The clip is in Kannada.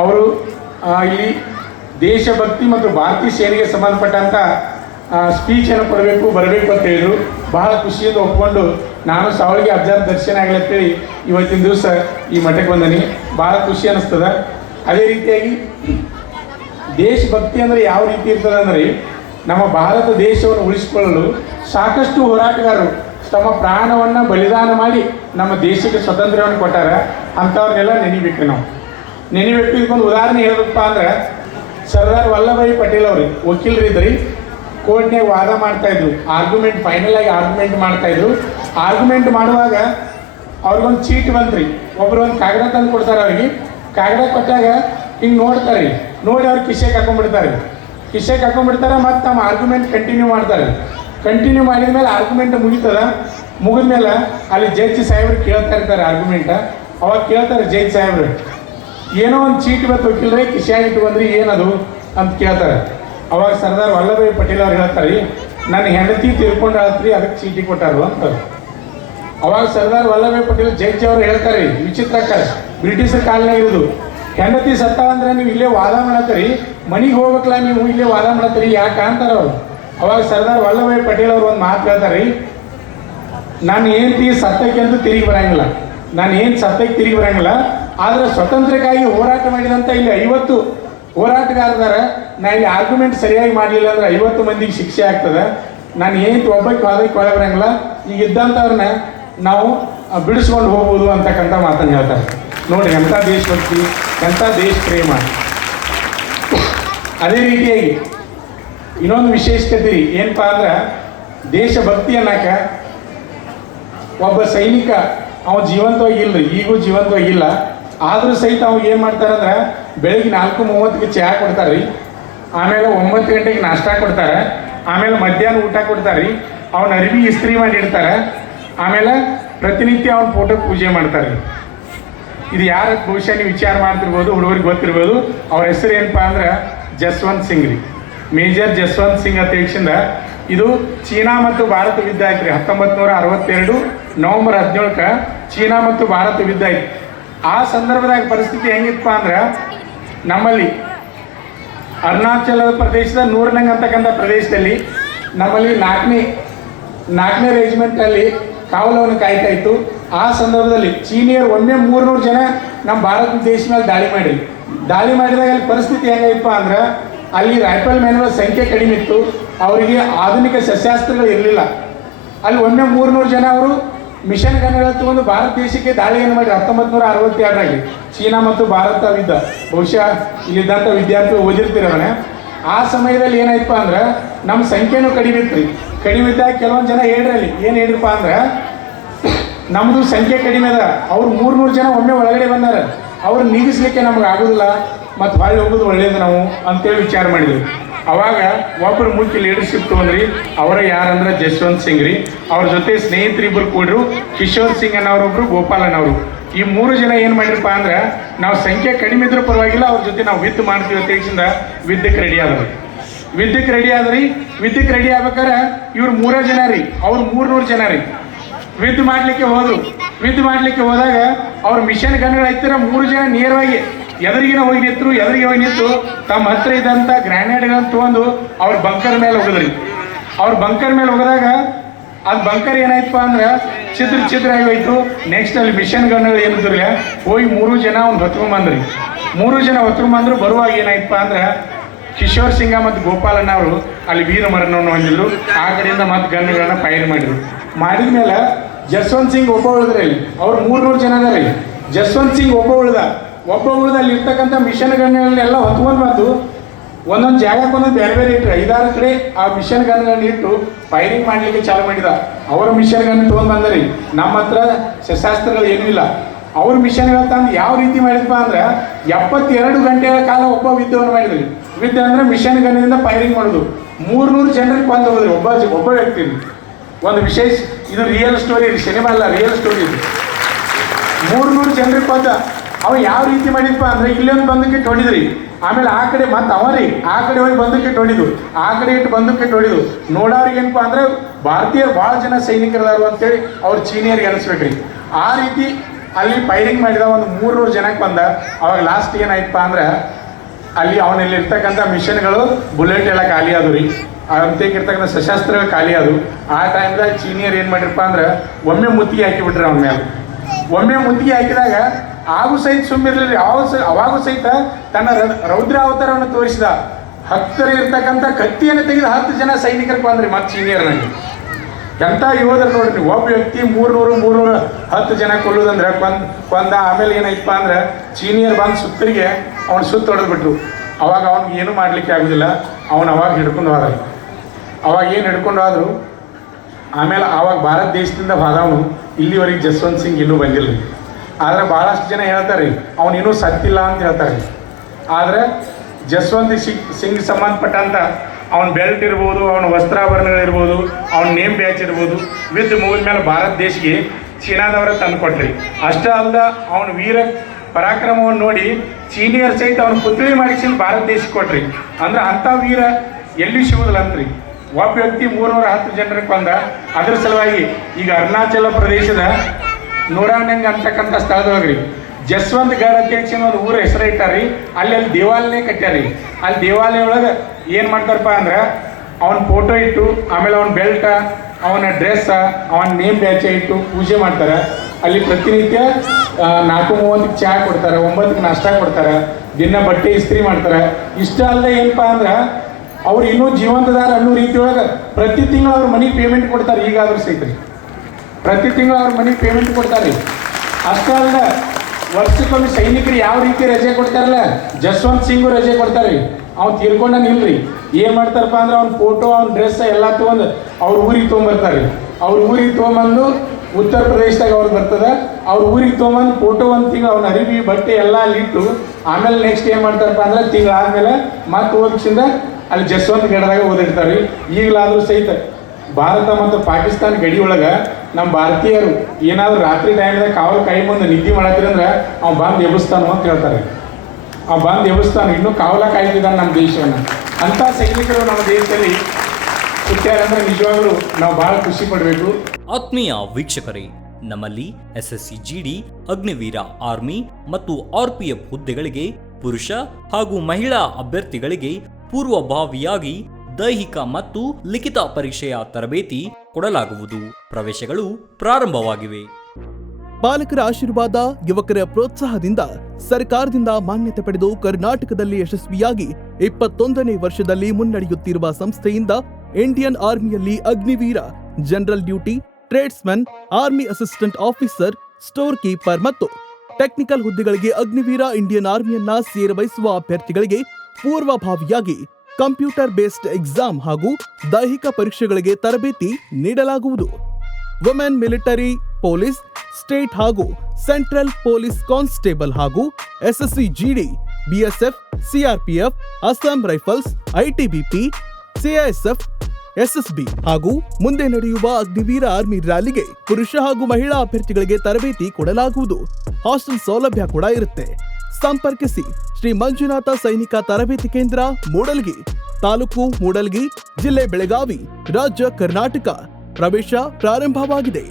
ಅವರು ಇಲ್ಲಿ ದೇಶಭಕ್ತಿ ಮತ್ತು ಭಾರತೀಯ ಸೇನೆಗೆ ಸಂಬಂಧಪಟ್ಟಂಥ ಸ್ಪೀಚನ್ನು ಬರಬೇಕು ಅಂತ ಹೇಳಿದರು. ಬಹಳ ಖುಷಿಯಿಂದ ಒಪ್ಕೊಂಡು ನಾನು ಸಾವಳಿಗೆ ಅಬ್ಜರ್ವ್ ದರ್ಶನ ಆಗಲತ್ತೇಳಿ ಇವತ್ತಿನ ದಿವಸ ಈ ಮಠಕ್ಕೆ ಬಂದನಿ. ಭಾಳ ಖುಷಿ ಅನ್ನಿಸ್ತದೆ. ಅದೇ ರೀತಿಯಾಗಿ ದೇಶಭಕ್ತಿ ಅಂದರೆ ಯಾವ ರೀತಿ ಇರ್ತದೆ ಅಂದರೆ, ನಮ್ಮ ಭಾರತ ದೇಶವನ್ನು ಉಳಿಸಿಕೊಳ್ಳಲು ಸಾಕಷ್ಟು ಹೋರಾಟಗಾರರು ತಮ್ಮ ಪ್ರಾಣವನ್ನು ಬಲಿದಾನ ಮಾಡಿ ನಮ್ಮ ದೇಶಕ್ಕೆ ಸ್ವಾತಂತ್ರ್ಯವನ್ನು ಕೊಟ್ಟಾರ. ಅಂಥವ್ರನ್ನೆಲ್ಲ ನೆನಿಬೇಕು. ನಾವು ನೆನಿಬೇಕು. ಇದಕ್ಕೊಂದು ಉದಾಹರಣೆ ಹೇಳಬೇಕಪ್ಪ ಅಂದ್ರೆ, ಸರ್ದಾರ್ ವಲ್ಲಭಾಯಿ ಪಟೇಲ್ ಅವ್ರಿ ವಕೀಲರಿದ್ರಿ, ಕೋರ್ಟ್ನಾಗ ವಾದ ಮಾಡ್ತಾಯಿದ್ರು. ಫೈನಲ್ ಆಗಿ ಆರ್ಗ್ಯುಮೆಂಟ್ ಮಾಡ್ತಾಯಿದ್ರು. ಆರ್ಗ್ಯುಮೆಂಟ್ ಮಾಡುವಾಗ ಅವ್ರಿಗೊಂದು ಚೀಟ್ ಬಂತ್ರಿ. ಒಬ್ರು ಒಂದು ಕಾಗದ ತಂದು ಕೊಡ್ತಾರೆ. ಅವ್ರಿಗೆ ಕಾಗದ ಕೊಟ್ಟಾಗ ಹಿಂಗೆ ನೋಡ್ತಾರೆ. ನೋಡಿ ಅವ್ರು ಕಿಸೆಗೆ ಹಾಕೊಂಡ್ಬಿಡ್ತಾರೆ. ಮತ್ತು ತಮ್ಮ ಆರ್ಗ್ಯುಮೆಂಟ್ ಕಂಟಿನ್ಯೂ ಮಾಡ್ತಾರೆ. ಕಂಟಿನ್ಯೂ ಮಾಡಿದ ಮೇಲೆ ಆರ್ಗ್ಯುಮೆಂಟ್ ಮುಗಿದ್ಮೇಲೆ ಅಲ್ಲಿ ಜಡ್ಜ್ ಸಾಹೇಬ್ರು ಕೇಳ್ತಾ ಇರ್ತಾರೆ ಆರ್ಗ್ಯುಮೆಂಟ. ಅವಾಗ ಕೇಳ್ತಾರೆ ಜಡ್ಜ್ ಸಾಹೇಬ್ರು, ಏನೋ ಒಂದು ಚೀಟ್ ಇವತ್ತು ವಕೀಲರೇ ಕಿಸೆಯಾಗಿ ಇಟ್ಕೊಂಡ್ರಿ ಏನದು ಅಂತ ಕೇಳ್ತಾರೆ. ಅವಾಗ ಸರ್ದಾರ್ ವಲ್ಲಭಾಯಿ ಪಟೇಲ್ ಅವ್ರು ಹೇಳ್ತಾರೆ, ನನ್ನ ಹೆಂಡತಿ ತಿಳ್ಕೊಂಡ್ರಿ ಅದಕ್ಕೆ ಚೀಟಿ ಕೊಟ್ಟಾರು ಅಂತಾರೆ. ಅವಾಗ ಸರ್ದಾರ್ ವಲ್ಲಭಾಯಿ ಪಟೇಲ್ ಜಡ್ಜ್ ಅವರು ಹೇಳ್ತಾರೆ, ವಿಚಿತ್ರ ಬ್ರಿಟಿಷರ ಕಾಲನೇ ಇರೋದು, ಹೆಂಡತಿ ಸತ್ತ ಅಂದ್ರೆ ನೀವು ಇಲ್ಲೇ ವಾದ ಮಾಡತ್ತೀರಿ, ಮನೆಗೆ ಹೋಗ್ಬೇಕಲ್ಲ ನೀವು ಇಲ್ಲೇ ವಾದ ಮಾಡತ್ತೀರಿ ಯಾಕೆ ಅಂತಾರೆ ಅವರು. ಅವಾಗ ಸರ್ದಾರ್ ವಲ್ಲಭಾಯಿ ಪಟೇಲ್ ಅವರು ಒಂದು ಮಾತು ಹೇಳ್ತಾರೆ, ನಾನು ಹೆಂಡತಿ ಸತ್ತಕ್ಕೆ ಅಂತೂ ತಿರುಗಿ ಬರಂಗಿಲ್ಲ. ಆದರೆ ಸ್ವತಂತ್ರಕ್ಕಾಗಿ ಹೋರಾಟ ಮಾಡಿದಂಥ ಇಲ್ಲಿ 50 ಹೋರಾಟಗಾರದಾರ. ನಾ ಇಲ್ಲಿ ಆರ್ಗ್ಯುಮೆಂಟ್ ಸರಿಯಾಗಿ ಮಾಡಲಿಲ್ಲ ಅಂದ್ರೆ 50 ಮಂದಿಗೆ ಶಿಕ್ಷೆ ಆಗ್ತದೆ. ನಾನು ಹೆಂಡತಿ ಒಬ್ಬಕ್ಕೆ ವಾದಕ್ಕೆ ಒಳಗೆ ಬರಂಗಿಲ್ಲ. ಈಗ ಇದ್ದಂಥವ್ರನ್ನ ನಾವು ಬಿಡಿಸ್ಕೊಂಡು ಹೋಗ್ಬೋದು ಅಂತಕ್ಕಂಥ ಮಾತನ್ನು ಹೇಳ್ತಾರೆ. ನೋಡಿ ಎಂಥ ದೇಶಭಕ್ತಿ, ಎಂಥ ದೇಶ ಪ್ರೇಮ. ಅದೇ ರೀತಿಯಾಗಿ ಇನ್ನೊಂದು ವಿಶೇಷತೆ ರೀ ಏನಪ್ಪ ಅಂದ್ರೆ, ದೇಶಭಕ್ತಿ ಅನ್ನಕ ಒಬ್ಬ ಸೈನಿಕ ಅವ ಜೀವಂತವಾಗಿ ಇಲ್ಲರಿ, ಈಗೂ ಜೀವಂತವಾಗಿಲ್ಲ. ಆದರೂ ಸಹಿತ ಅವ್ನು ಏನು ಮಾಡ್ತಾರಂದ್ರೆ, ಬೆಳಗ್ಗೆ 4:30ಕ್ಕೆ ಚಹಾ ಕೊಡ್ತಾರೆ ರೀ, ಆಮೇಲೆ 9 ಗಂಟೆಗೆ ನಾಷ್ಟ ಕೊಡ್ತಾರೆ, ಆಮೇಲೆ ಮಧ್ಯಾಹ್ನ ಊಟ ಕೊಡ್ತಾರೆ ರೀ, ಅವನ ಅರಿವಿ ಇಸ್ತ್ರಿ ಮಾಡಿ ಇಡ್ತಾರೆ, ಆಮೇಲೆ ಪ್ರತಿನಿತ್ಯ ಅವನ ಫೋಟೋಕ್ಕೆ ಪೂಜೆ ಮಾಡ್ತಾರೆ. ಇದು ಯಾರ ಬಹುಶಃ ನೀವು ವಿಚಾರ ಮಾಡ್ತಿರ್ಬೋದು, ಹುಡುಗರಿಗೆ ಗೊತ್ತಿರ್ಬೋದು. ಅವ್ರ ಹೆಸರು ಏನಪ್ಪ ಅಂದ್ರೆ ಜಸ್ವಂತ್ ಸಿಂಗ್ ರೀ, ಮೇಜರ್ ಜಸ್ವಂತ್ ಸಿಂಗ್ ಅಂತ ಹೇಳಿಂದ. ಇದು ಚೀನಾ ಮತ್ತು ಭಾರತ ಯುದ್ಧ ಆಯ್ತು ರೀ. 1962 ನವೆಂಬರ್ 17ಕ್ಕೆ ಚೀನಾ ಮತ್ತು ಭಾರತ ಯುದ್ಧ ಆಯ್ತು. ಆ ಸಂದರ್ಭದಾಗ ಪರಿಸ್ಥಿತಿ ಹೆಂಗಿತ್ತಪ್ಪ ಅಂದ್ರೆ, ನಮ್ಮಲ್ಲಿ ಅರುಣಾಚಲ ಪ್ರದೇಶದ ನೂರ್ನಂಗ್ ಅಂತಕ್ಕಂಥ ಪ್ರದೇಶದಲ್ಲಿ ನಮ್ಮಲ್ಲಿ 4ನೇ ರೆಜಿಮೆಂಟಲ್ಲಿ ಕಾವಲವನ್ನು ಕಾಯ್ತಾ ಇತ್ತು. ಆ ಸಂದರ್ಭದಲ್ಲಿ ಚೀನಿಯರು ಒಮ್ಮೆ 300 ಜನ ನಮ್ಮ ಭಾರತ ದೇಶ ಮೇಲೆ ದಾಳಿ ಮಾಡಿದಾಗ ಅಲ್ಲಿ ಪರಿಸ್ಥಿತಿ ಹೆಂಗಾಯ್ತಪ್ಪ ಅಂದ್ರೆ, ಅಲ್ಲಿ ರೈಫಲ್ ಮ್ಯಾನ್ಗಳ ಸಂಖ್ಯೆ ಕಡಿಮೆ ಇತ್ತು, ಅವರಿಗೆ ಆಧುನಿಕ ಶಸ್ತ್ರಾಸ್ತ್ರಗಳು ಇರಲಿಲ್ಲ. ಅಲ್ಲಿ ಒಮ್ಮೆ 300 ಜನ ಅವರು ಮಿಷನ್ ಗನ್ಗಳ ತಗೊಂಡು ಭಾರತ ದೇಶಕ್ಕೆ ದಾಳಿಯನ್ನು ಮಾಡಿ 1962 ಚೀನಾ ಮತ್ತು ಭಾರತ ಯುದ್ಧ. ಬಹುಶಃ ಇಲ್ಲಿದ್ದಂಥ ವಿದ್ಯಾರ್ಥಿಗಳು ಓದಿರ್ತಿರವನೇ. ಆ ಸಮಯದಲ್ಲಿ ಏನಾಯ್ತಪ್ಪ ಅಂದ್ರೆ, ನಮ್ಮ ಸಂಖ್ಯೆನೂ ಕಡಿಮೆ ಇತ್ತು ರೀ. ಕಡಿಮೆ ಇದ್ದಾಗ ಕೆಲವೊಂದು ಜನ ಹೇಳ್ರಲ್ಲಿ ಏನು ಹೇಳಿರಪ್ಪ ಅಂದ್ರೆ, ನಮ್ಮದು ಸಂಖ್ಯೆ ಕಡಿಮೆ ಅದ, ಅವ್ರು 300 ಜನ ಒಮ್ಮೆ ಒಳಗಡೆ ಬಂದಾರ, ಅವ್ರು ನಿಗಿಸ್ಲಿಕ್ಕೆ ನಮ್ಗೆ ಆಗೋದಿಲ್ಲ, ಮತ್ತು ಹೊಳ್ಳಿ ಹೋಗೋದು ಒಳ್ಳೇದು ನಾವು ಅಂತೇಳಿ ವಿಚಾರ ಮಾಡಿದ್ವಿ. ಅವಾಗ ಒಬ್ಬರು ಮುಖ್ಯ ಲೀಡರ್ಶಿಪ್ ತೊಗೊಂಡ್ರಿ. ಅವರ ಯಾರಂದ್ರೆ ಜಸ್ವಂತ್ ಸಿಂಗ್ ರೀ. ಅವ್ರ ಜೊತೆ ಸ್ನೇಹಿತರಿಬ್ಬರು ಕೂಡ್ರು, ಕಿಶೋರ್ ಸಿಂಗ್ ಅನ್ನೋರೊಬ್ರು, ಗೋಪಾಲ್ ಅನ್ನೋರು. ಈ 3 ಜನ ಏನು ಮಾಡಿರಪ್ಪ ಅಂದ್ರೆ, ನಾವು ಸಂಖ್ಯೆ ಕಡಿಮೆ ಇದ್ರೂ ಪರವಾಗಿಲ್ಲ, ಅವ್ರ ಜೊತೆ ನಾವು ವಿತ್ ಮಾಡ್ತೀವಿ ಅಂತ ಹೇಳಿಂದ ವಿದ್ಯಕ್ಕೆ ರೆಡಿ ಆದ್ರಿ. ವಿದ್ಯಕ್ಕೆ ರೆಡಿ ಆಗ್ಬೇಕಾರೆ ಇವ್ರು 3 ಜನ ರೀ, ಅವ್ರು 300 ಜನ ರೀ. ವಿದ್ ಮಾಡಲಿಕ್ಕೆ ಹೋದಾಗ ಅವ್ರ ಮಿಷನ್ ಗನ್ಗಳು ಐತಿರ 3 ಜನ ನೇರವಾಗಿ ಎದುರಿಗೆ ಹೋಗಿ ನಿಂತು ತಮ್ಮ ಹತ್ರ ಇದ್ದಂಥ ಗ್ರ್ಯಾನೇಡ್ಗಳನ್ನು ತೊಗೊಂಡು ಅವ್ರ ಬಂಕರ್ ಮೇಲೆ ಹೋಗಿದ್ರಿ. ಅವ್ರ ಬಂಕರ್ ಮೇಲೆ ಹೋಗಿದಾಗ ಅದು ಬಂಕರ್ ಏನಾಯ್ತಪ್ಪ ಅಂದ್ರೆ ಛಿದ್ರ ಆಗಿ ಹೋಯ್ತು. ನೆಕ್ಸ್ಟ್ ಅಲ್ಲಿ ಮಿಷನ್ ಗನ್ಗಳು ಏನಿದ್ರಲ್ಲ ಹೋಗಿ 3 ಜನ ಅವ್ನು ಹೊತ್ಕೊಂಡ್ಬಂದ್ರಿ. 3 ಜನ ಹೊತ್ಕೊಂಡ್ಬಂದ್ರು. ಬರುವಾಗ ಏನಾಯ್ತಪ್ಪ ಅಂದ್ರೆ, ಕಿಶೋರ್ ಸಿಂಗ ಮತ್ತು ಗೋಪಾಲಣ್ಣ ಅವರು ಅಲ್ಲಿ ವೀರ ಮರಣವನ್ನು ಹೊಂದಿದ್ರು. ಆ ಕಡೆಯಿಂದ ಮತ್ತೆ ಗನ್ಗಳನ್ನ ಫೈರ್ ಮಾಡಿದ ಮೇಲೆ ಜಸ್ವಂತ್ ಸಿಂಗ್ ಒಬ್ಬ ಉಳಿದ್ರಿ. ಅಲ್ಲಿ ಅವ್ರು 300 ಜನ ಅದ ರೀ. ಜಸ್ವಂತ್ ಸಿಂಗ್ ಒಬ್ಬ ಉಳ್ದ ಅಲ್ಲಿ ಇರ್ತಕ್ಕಂಥ ಮಿಷನ್ ಗನ್ಗಳನ್ನೆಲ್ಲ ಹೊತ್ಕೊಂಡು ಬಂದು ಒಂದೊಂದು ಜಾಗಕ್ಕೆ ಒಂದೊಂದು ಬೇರೆ ಇಟ್ಟರು. 5-6 ಕಡೆ ಆ ಮಿಷನ್ ಗನ್ಗಳನ್ನ ಇಟ್ಟು ಫೈರಿಂಗ್ ಮಾಡಲಿಕ್ಕೆ ಚಾಲು ಮಾಡಿದ. ಅವರ ಮಿಷನ್ ಗನ್ ತೊಗೊಂಡು ಬಂದರಿ. ನಮ್ಮ ಹತ್ರ ಶಸ್ತ್ರಾಸ್ತ್ರಗಳು ಏನೂ ಇಲ್ಲ. ಅವ್ರ ಮಿಷನ್ಗಳು ತಂದು ಯಾವ ರೀತಿ ಮಾಡಿದಪ್ಪ ಅಂದ್ರೆ, 72 ಗಂಟೆಗಳ ಕಾಲ ಒಬ್ಬ ಯುದ್ಧವನ್ನು ಮಾಡಿದ್ರಿ. ಯುದ್ಧ ಅಂದ್ರೆ ಮಿಷನ್ ಗನ್ನಿಂದ ಫೈರಿಂಗ್ ಮಾಡೋದು. 300 ಜನರಿಗೆ ಕೊಂದು ಹೋದ್ರಿ ಒಬ್ಬ ವ್ಯಕ್ತಿ. ಒಂದು ವಿಶೇಷ, ಇದು ರಿಯಲ್ ಸ್ಟೋರಿ, ಸಿನಿಮಾ ಅಲ್ಲ, ರಿಯಲ್ ಸ್ಟೋರಿ ಇದು. 300 ಜನರಿಗೆ ಕೊಂದ. ಅವ ಯಾವ ರೀತಿ ಮಾಡಿದಪ್ಪ ಅಂದ್ರೆ, ಇಲ್ಲೊಂದು ಬಂದಕ್ಕೆ ಹೊಡಿದ್ರಿ, ಆಮೇಲೆ ಆ ಕಡೆ ಮತ್ತೆ ಅವರಿ ಆ ಕಡೆ ಹೋಗಿ ಬಂದಕ್ಕೆ ಹೊಡಿದು, ಆ ಕಡೆ ಇಟ್ಟು ಬಂದಕ್ಕೆ ಹೊಡಿದು. ನೋಡೋರಿಗೆ ಏನಪ್ಪ ಅಂದ್ರೆ, ಭಾರತೀಯರು ಭಾಳ ಜನ ಸೈನಿಕರದಾರು ಅಂತೇಳಿ ಅವ್ರು ಚೀನಿಯರಿಗೆ ಅನಿಸ್ಬೇಕ್ರಿ. ಆ ರೀತಿ ಅಲ್ಲಿ ಫೈರಿಂಗ್ ಮಾಡಿದ ಒಂದು 300 ಜನಕ್ಕೆ ಬಂದ. ಅವಾಗ ಲಾಸ್ಟ್ ಏನಾಯ್ತಪ್ಪ ಅಂದ್ರೆ ಅಲ್ಲಿ ಅವನಲ್ಲಿ ಇರ್ತಕ್ಕಂಥ ಮಿಷನ್ಗಳು ಬುಲೆಟ್ ಎಲ್ಲ ಖಾಲಿ ಆದವು ರೀ, ಅಂತೆಗಿರ್ತಕ್ಕಂಥ ಸಶಸ್ತ್ರಗಳು ಖಾಲಿ ಆದವು. ಆ ಟೈಮ್ದಾಗ ಚೀನಿಯರ್ ಏನು ಮಾಡಿರಪ್ಪ ಅಂದ್ರೆ ಒಮ್ಮೆ ಮುತ್ತಿಗೆ ಹಾಕಿಬಿಟ್ರೆ ಅವನ ಮೇಲೆ. ಒಮ್ಮೆ ಮುತ್ತಿಗೆ ಹಾಕಿದಾಗ ಆಗು ಸಹಿತ ಸುಮ್ಮಿರ್ಲಿಲ್ಲ, ಅವಾಗೂ ಸಹಿತ ತನ್ನ ರೌದ್ರ ಅವತಾರವನ್ನು ತೋರಿಸಿದ. ಹತ್ತಿರ ಇರ್ತಕ್ಕಂಥ ಕತ್ತಿಯನ್ನು ತೆಗೆದು 10 ಜನ ಸೈನಿಕರಿಗೆ ಬಂದ್ರಿ ಮತ್ತೆ ಚೀನಿಯರ್ನಲ್ಲಿ. ಎಂಥ ಯೋಧರು ನೋಡ್ರಿ, ಒಬ್ಬ ವ್ಯಕ್ತಿ 310 ಜನ ಕೊಲ್ಲೋದಂದ್ರೆ ಕೊಂದ. ಆಮೇಲೆ ಏನಾಯ್ತಪ್ಪ ಅಂದ್ರೆ ಚೀನಿಯರ್ ಬಂದು ಸುತ್ತರಿಗೆ ಅವ್ನು ಸುತ್ತ ಹೊಡೆದ್ಬಿಟ್ರು. ಅವಾಗ ಅವ್ನಿಗೆ ಏನೂ ಮಾಡಲಿಕ್ಕೆ ಆಗೋದಿಲ್ಲ, ಅವನು ಅವಾಗ ಹಿಡ್ಕೊಂಡು ಹೋದ. ಅವಾಗ ಏನು ಹಿಡ್ಕೊಂಡು ಹೋದ್ರು. ಆಮೇಲೆ ಆವಾಗ ಭಾರತ ದೇಶದಿಂದ ಹೋದವನು ಇಲ್ಲಿವರೆಗೆ ಜಸ್ವಂತ್ ಸಿಂಗ್ ಇನ್ನೂ ಬಂದಿಲ್ಲ ರೀ. ಆದರೆ ಭಾಳಷ್ಟು ಜನ ಹೇಳ್ತಾರೆ ಅವನು ಇನ್ನೂ ಸತ್ತಿಲ್ಲ ಅಂತ ಹೇಳ್ತಾರೆ. ಆದರೆ ಜಸ್ವಂತ್ ಸಿಂಗ್ ಸಂಬಂಧಪಟ್ಟಂಥ ಅವನ ಬೆಲ್ಟ್ ಇರ್ಬೋದು, ಅವನ ವಸ್ತ್ರಾಭರಣಗಳಿರ್ಬೋದು, ಅವನ ನೇಮ್ ಬ್ಯಾಚ್ ಇರ್ಬೋದು, ವಿದ್ ಮುಗಿದ ಮೇಲೆ ಭಾರತ ದೇಶಕ್ಕೆ ಚೀನಾದವರ ತಂದು ಕೊಟ್ರಿ. ಅಷ್ಟೇ ಅಲ್ಲದ ಅವನ ವೀರ ಪರಾಕ್ರಮವನ್ನು ನೋಡಿ ಚೀನಿಯರ್ ಸಹಿತ ಅವನ ಪುತ್ಳಿ ಮಾಡಿಸಿದ ಭಾರತ ದೇಶಕ್ಕೆ ಕೊಟ್ರಿ. ಅಂದ್ರೆ ಅಂಥ ವೀರ ಎಲ್ಲಿ ಸಿಗೋದಿಲ್ಲ ಅಂತ್ರಿ. ಒಬ್ಬ ವ್ಯಕ್ತಿ 310 ಜನರಿಗೆ ಬಂದ. ಅದ್ರ ಸಲುವಾಗಿ ಈಗ ಅರುಣಾಚಲ ಪ್ರದೇಶದ ನೂರಾನಂಗ್ ಅಂತಕ್ಕಂಥ ಸ್ಥಳದೊಳಗ್ರಿ ಜಸ್ವಂತ್ ಗಢ್ ಅಧ್ಯಕ್ಷನ ಒಂದು ಊರ ಹೆಸರು ಇಟ್ಟಾರಿ. ಅಲ್ಲಿ ದೇವಾಲಯ ಕಟ್ಟಾರಿ. ಅಲ್ಲಿ ದೇವಾಲಯ ಒಳಗೆ ಏನು ಮಾಡ್ತಾರಪ್ಪ ಅಂದ್ರೆ ಅವನ ಫೋಟೋ ಇಟ್ಟು, ಆಮೇಲೆ ಅವನ ಬೆಲ್ಟ, ಅವನ ಡ್ರೆಸ್ಸ, ಅವನ ನೇಮ್ ಬ್ಯಾಚ ಇಟ್ಟು ಪೂಜೆ ಮಾಡ್ತಾರೆ. ಅಲ್ಲಿ ಪ್ರತಿನಿತ್ಯ 4:30ಕ್ಕೆ ಚಹಾ ಕೊಡ್ತಾರೆ, 9ಕ್ಕೆ ನಾಷ್ಟ ಕೊಡ್ತಾರೆ, ದಿನ ಬಟ್ಟೆ ಇಸ್ತ್ರಿ ಮಾಡ್ತಾರೆ. ಇಷ್ಟ ಅಲ್ಲದೆ ಏನಪ್ಪ ಅಂದ್ರೆ ಅವ್ರು ಇನ್ನೂ ಜೀವಂತದಾರ ಅನ್ನೋ ರೀತಿ ಒಳಗೆ ಪ್ರತಿ ತಿಂಗಳು ಅವ್ರ ಮನೆಗೆ ಪೇಮೆಂಟ್ ಕೊಡ್ತಾರೆ. ಈಗಾದರೂ ಸಹಿತ ರೀ ಪ್ರತಿ ತಿಂಗಳು ಅವ್ರ ಮನೆಗೆ ಪೇಮೆಂಟ್ ಕೊಡ್ತಾರೆ. ಅಷ್ಟೇ ಅಲ್ಲ, ವರ್ಷಕ್ಕೊಮ್ಮೆ ಸೈನಿಕರು ಯಾವ ರೀತಿ ರಜೆ ಕೊಡ್ತಾರಲ್ಲ, ಜಸ್ವಂತ್ ಸಿಂಗು ರಜೆ ಕೊಡ್ತಾರೆ ರೀ. ಅವ್ನು ತೀರ್ಕೊಂಡ ನಿಲ್ರಿ. ಏನು ಮಾಡ್ತಾರಪ್ಪ ಅಂದ್ರೆ ಅವ್ನ ಫೋಟೋ, ಅವ್ನ ಡ್ರೆಸ್ ಎಲ್ಲ ತೊಗೊಂಡು ಅವ್ರ ಊರಿಗೆ ತೊಗೊಂಬರ್ತಾರೆ. ಅವ್ರ ಊರಿಗೆ ತೊಗೊಂಬಂದು ಉತ್ತರ ಪ್ರದೇಶದಾಗ ಅವ್ರು ಬರ್ತದೆ. ಅವ್ರ ಊರಿಗೆ ತೊಗೊಂಬಂದು ಫೋಟೋ ಒಂದು ತಿಂಗಳು ಅವ್ನ ಅರಿವಿ ಬಟ್ಟೆ ಎಲ್ಲ ಅಲ್ಲಿಟ್ಟು ಆಮೇಲೆ ನೆಕ್ಸ್ಟ್ ಏನು ಮಾಡ್ತಾರಪ್ಪ ಅಂದ್ರೆ ತಿಂಗಳಾದ್ಮೇಲೆ ಮತ್ತೆ ಓದಿಸಿಂದ ಅಲ್ಲಿ ಜಸ್ವಂತ್ ಗಢದಾಗ ಓದಿರ್ತಾರೆ. ಈಗಲಾದರೂ ಸಹಿತ ಭಾರತ ಮತ್ತು ಪಾಕಿಸ್ತಾನ ಗಡಿ ಒಳಗೆ ನಮ್ಮ ಭಾರತೀಯರು ಏನಾದರೂ ರಾತ್ರಿ ಟೈಮ್ದಾಗ ಕಾವಲು ಕೈ ಮುಂದೆ ನಿದ್ದೆ ಮಾಡತ್ತೀರಿ ಅಂದ್ರೆ ಅವ್ನು ಬಂದು ಎಬ್ಬಿಸ್ತಾನೋ ಅಂತ ಹೇಳ್ತಾರೆ. ಅವ್ನು ಬಂದು ಎಬ್ಬಿಸ್ತಾನೆ, ಇನ್ನೂ ಕಾವಲ ಕಾಯ್ತಿದ್ದಾನೆ ನಮ್ಮ ದೇಶವನ್ನು. ಅಂಥ ಸೈನಿಕರು ನಮ್ಮ ದೇಶದಲ್ಲಿ ಹುಟ್ಟ್ಯಾರಂದ್ರೆ ನಿಜವಾಗ್ಲೂ ನಾವು ಭಾಳ ಖುಷಿ ಪಡಬೇಕು. ಆತ್ಮೀಯ ವೀಕ್ಷಕರೇ, ನಮ್ಮಲ್ಲಿ SSC GD, ಅಗ್ನಿವೀರ ಆರ್ಮಿ ಮತ್ತು RPF ಹುದ್ದೆಗಳಿಗೆ ಪುರುಷ ಹಾಗೂ ಮಹಿಳಾ ಅಭ್ಯರ್ಥಿಗಳಿಗೆ ಪೂರ್ವಭಾವಿಯಾಗಿ ದೈಹಿಕ ಮತ್ತು ಲಿಖಿತ ಪರೀಕ್ಷೆಯ ತರಬೇತಿ ಕೊಡಲಾಗುವುದು. ಪ್ರವೇಶಗಳು ಪ್ರಾರಂಭವಾಗಿವೆ. ಪಾಲಕರ ಆಶೀರ್ವಾದ, ಯುವಕರ ಪ್ರೋತ್ಸಾಹದಿಂದ ಸರ್ಕಾರದಿಂದ ಮಾನ್ಯತೆ ಪಡೆದು ಕರ್ನಾಟಕದಲ್ಲಿ ಯಶಸ್ವಿಯಾಗಿ 21ನೇ ವರ್ಷದಲ್ಲಿ ಮುನ್ನಡೆಯುತ್ತಿರುವ ಸಂಸ್ಥೆಯಿಂದ ಇಂಡಿಯನ್ ಆರ್ಮಿಯಲ್ಲಿ Agniveer, general duty, tradesman, army assistant officer, store keeper ಮತ್ತು ಟೆಕ್ನಿಕಲ್ ಹುದ್ದೆಗಳಿಗೆ ಅಗ್ನಿವೀರ ಇಂಡಿಯನ್ ಆರ್ಮಿಯನ್ನ ಸೇರಬಯಸುವ ಅಭ್ಯರ್ಥಿಗಳಿಗೆ ಪೂರ್ವಭಾವಿಯಾಗಿ ಕಂಪ್ಯೂಟರ್ ಬೇಸ್ಡ್ ಎಕ್ಸಾಮ್ ಹಾಗೂ ದೈಹಿಕ ಪರೀಕ್ಷೆಗಳಿಗೆ ತರಬೇತಿ ನೀಡಲಾಗುವುದು. ವುಮೆನ್ ಮಿಲಿಟರಿ, ಪೊಲೀಸ್, ಸ್ಟೇಟ್ ಹಾಗೂ ಸೆಂಟ್ರಲ್ ಪೊಲೀಸ್ ಕಾನ್ಸ್ಟೇಬಲ್ ಹಾಗೂ SSC GD, BSF, CRPF, Assam rifles, ITBP, CISF, SSB ಹಾಗೂ ಮುಂದೆ ನಡೆಯುವ ಅಗ್ನಿವೀರ ಆರ್ಮಿ ರ್ಯಾಲಿಗೆ ಪುರುಷ ಹಾಗೂ ಮಹಿಳಾ ಅಭ್ಯರ್ಥಿಗಳಿಗೆ ತರಬೇತಿ ಕೊಡಲಾಗುವುದು. ಹಾಸ್ಟೆಲ್ ಸೌಲಭ್ಯ ಕೂಡ ಇರುತ್ತೆ. ಸಂಪರ್ಕಿಸಿ ಶ್ರೀ ಮಂಜುನಾಥ ಸೈನಿಕ ತರಬೇತಿ ಕೇಂದ್ರ, ಮೂಡಲ್ಗಿ, ತಾಲೂಕು ಮೂಡಲ್ಗಿ, ಜಿಲ್ಲೆ ಬೆಳಗಾವಿ, ರಾಜ್ಯ ಕರ್ನಾಟಕ. ಪ್ರವೇಶ ಪ್ರಾರಂಭವಾಗಿದೆ.